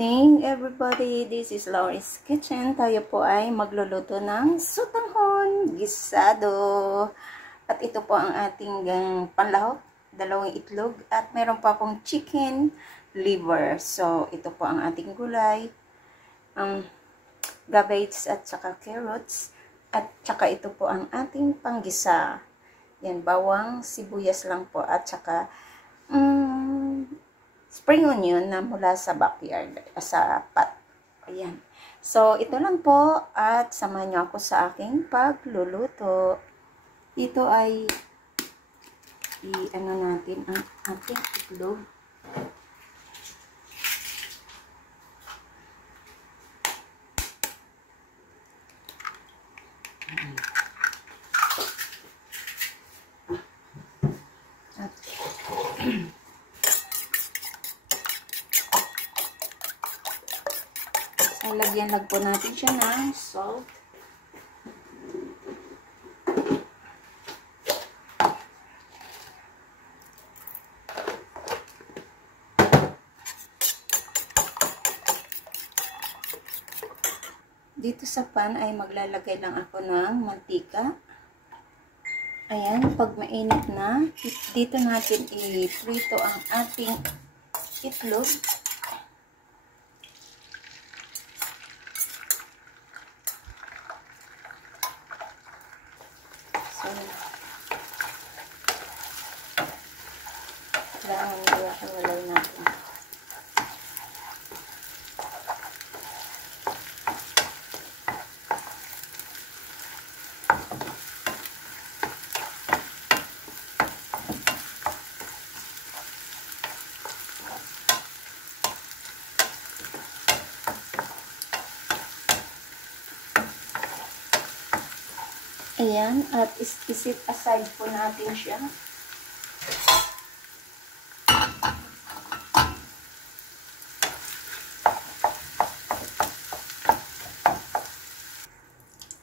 evening, everybody. This is Laurie's Kitchen. Tayo po ay magluluto ng sotanghon gisado. At ito po ang ating panlahok, 2 itlog. At meron pa akong chicken liver. So, ito po ang ating gulay. Cabbage at saka carrots. At saka ito po ang ating panggisa. Yan, bawang, sibuyas lang po. At saka spring onion na mula sa backyard, sa pot. Ayan. So, ito lang po at samahan niyo ako sa aking pagluluto. Ito ay i-ano natin ang ating itlog. Lagyan lang po natin siya ng salt. Dito sa pan ay maglalagay lang ako ng mantika. Ayan, pag mainit na, dito natin i-prito ang ating itlog. Kailangan iwalay natin. Ayan, at isit aside po natin siya.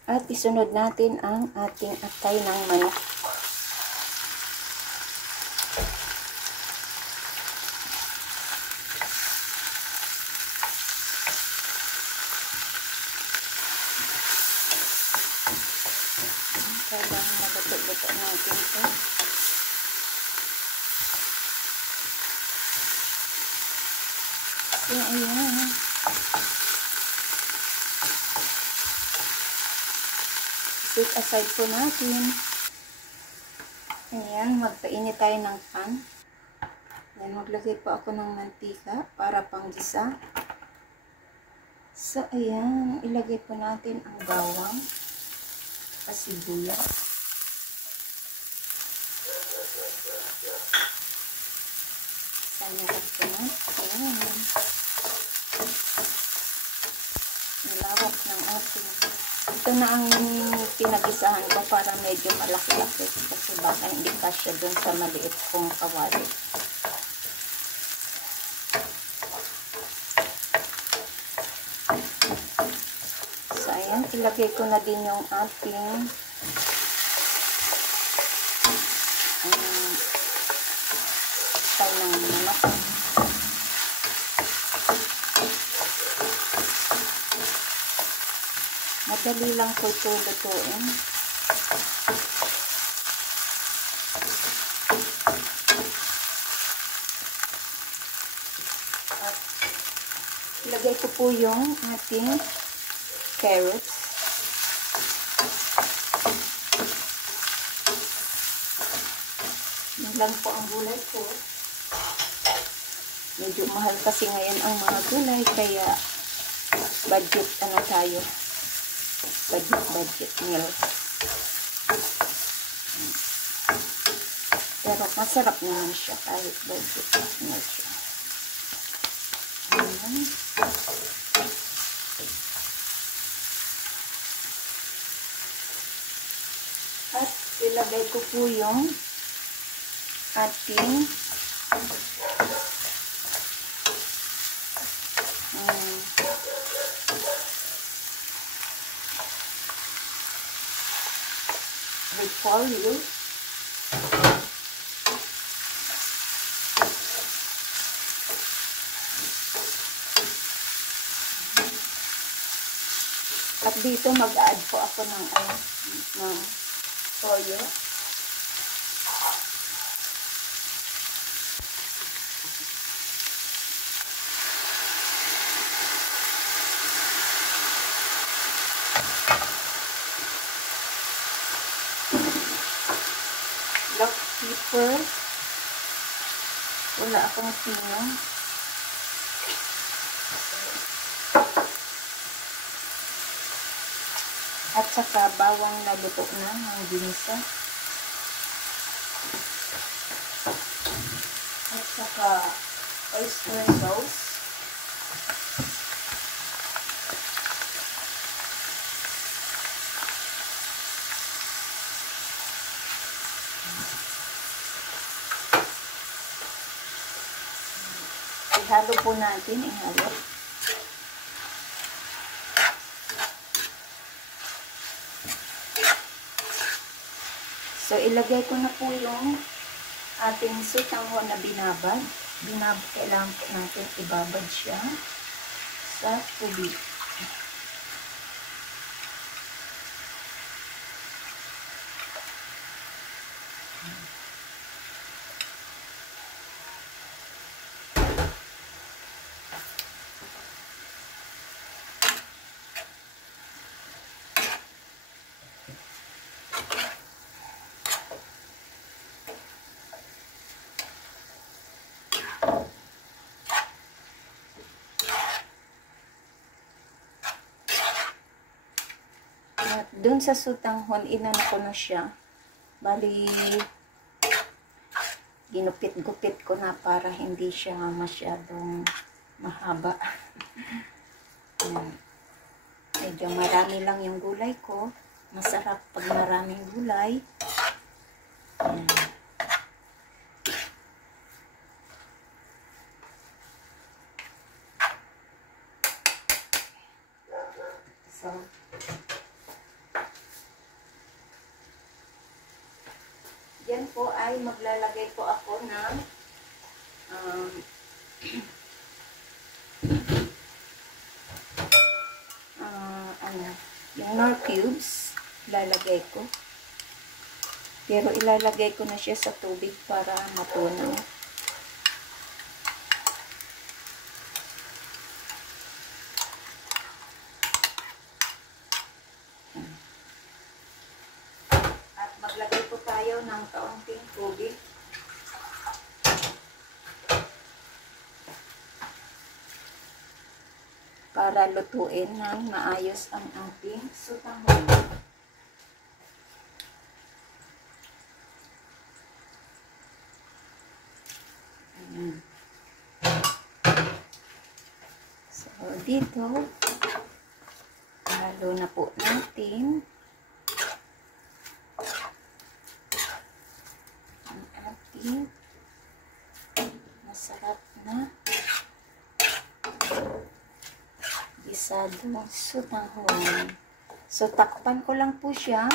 At isunod natin ang ating atay ng manok. Kailangan mabato-bato natin ito. So, ayan. Set aside po natin. Ayan, magpainit tayo ng pan. Ayan, maglagay po ako ng mantika para panggisa. So, ayan, ilagay po natin ang bawang, sibuyas. Sanyaran po natin. Ayan. Nalawak ng ating. Ito na ang pinagisahan ko para medyo malaki-laki kasi baka hindi kasya dun sa maliit kong kawali. So, ayan. Ilagay ko na din yung ating tay ng manok. Madali lang po ito lutuin. At ilagay ko po yung ating carrots. Yan lang po ang gulay ko. Medyo mahal kasi ngayon ang mga gulay, kaya budget ano tayo. Budget meal. Pero masarap naman siya kahit budget meal siya. Ayan. At ilagay ko po yung ating repolyo. dito mag-add po ako ng toyo. Black pepper. Wala akong sino. At saka bawang na luto na ng ginisa. At saka oyster sauce. Ihalo po natin, ihalo. So, ilagay ko na po yung ating sutanghon na binabad. Kailangan po natin ibabad siya sa tubig. At dun sa sutanghon, inano ko na siya. Bali, ginupit-gupit ko na para hindi siya masyadong mahaba. Medyo marami lang yung gulay ko. Masarap pag maraming gulay. Ayan. So, yan po ay maglalagay po ako ng yung nor cubes. Ilalagay ko. Pero ilalagay ko na siya sa tubig para matunaw. Maglagay po tayo ng kaunting tubig. Para lutuin ng maayos ang ating sutanghon. Ayan. So, dito, halo na po natin masarap na gisadong sutanghon. So, takpan ko lang po siya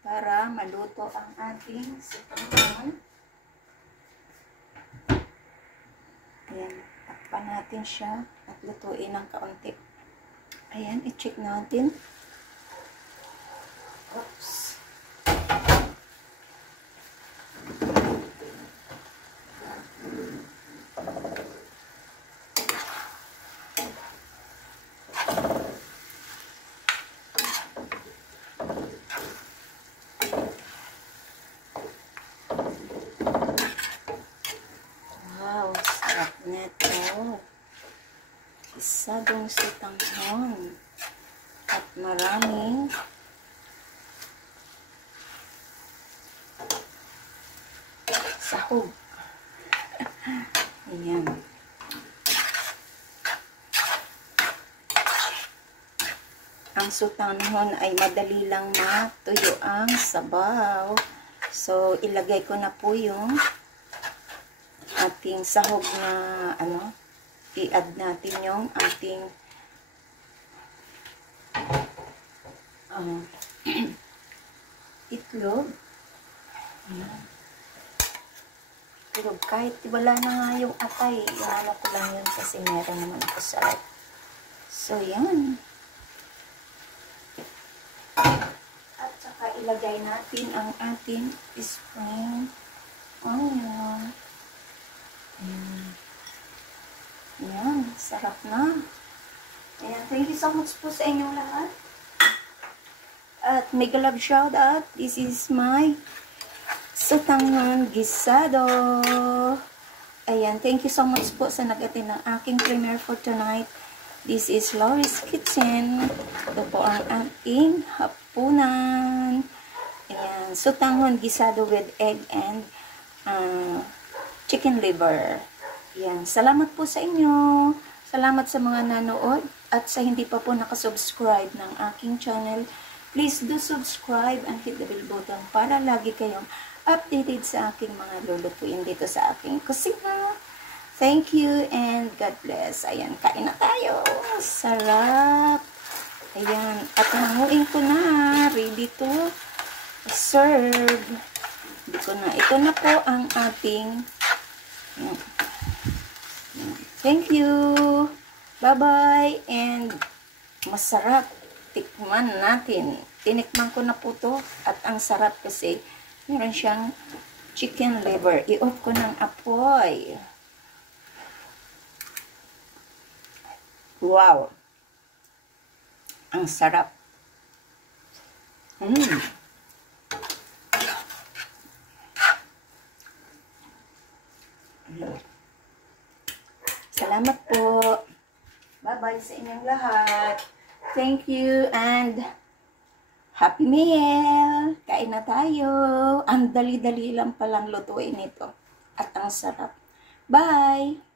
para maluto ang ating sutanghon. Ayan, takpan natin siya at lutuin ng kaunti. Ayan, i-check natin. Oops. Wow, sarap nito. Gisadong sutanghon at maraming sahog. Ayan. Ang sutanghon ay madali lang matuyo ang sabaw. So, ilagay ko na po yung ating sahog na i-add natin yung ating itlog. Ayan. Pero kahit wala na nga yung atay, inano ko lang yun kasi meron naman ako sa light. So, yan. ilagay natin ang ating spring onion. Ayan, sarap na. Ayan, thank you so much po sa inyong lahat. At mega love shout out. This is my sotanghon gisado. Ayan, thank you so much po sa nag-attend ng aking premiere for tonight. This is Laurie's Kitchen. Ito po ang aking hapunan. Ayan, sotanghon gisado with egg and chicken liver. Ayan, salamat po sa inyo. Salamat sa mga nanood at sa hindi pa po nakasubscribe ng aking channel. Please do subscribe and hit the bell button para lagi kayong updated sa aking mga lulutuin dito sa aking kusina. Thank you and God bless. Ayan, kain na tayo. Sarap. Ayan, at hanguin ko na. Ready to serve. Ito na po ang ating thank you. Bye-bye. And masarap. Tikman natin. Tinikman ko na po to at ang sarap kasi meron siyang chicken liver. I-off ko ng apoy. Wow! Ang sarap. Salamat po. Bye-bye sa inyong lahat. Thank you and happy meal! Kain na tayo. Ang dali-dali lang palang lutuin ito. At ang sarap. Bye!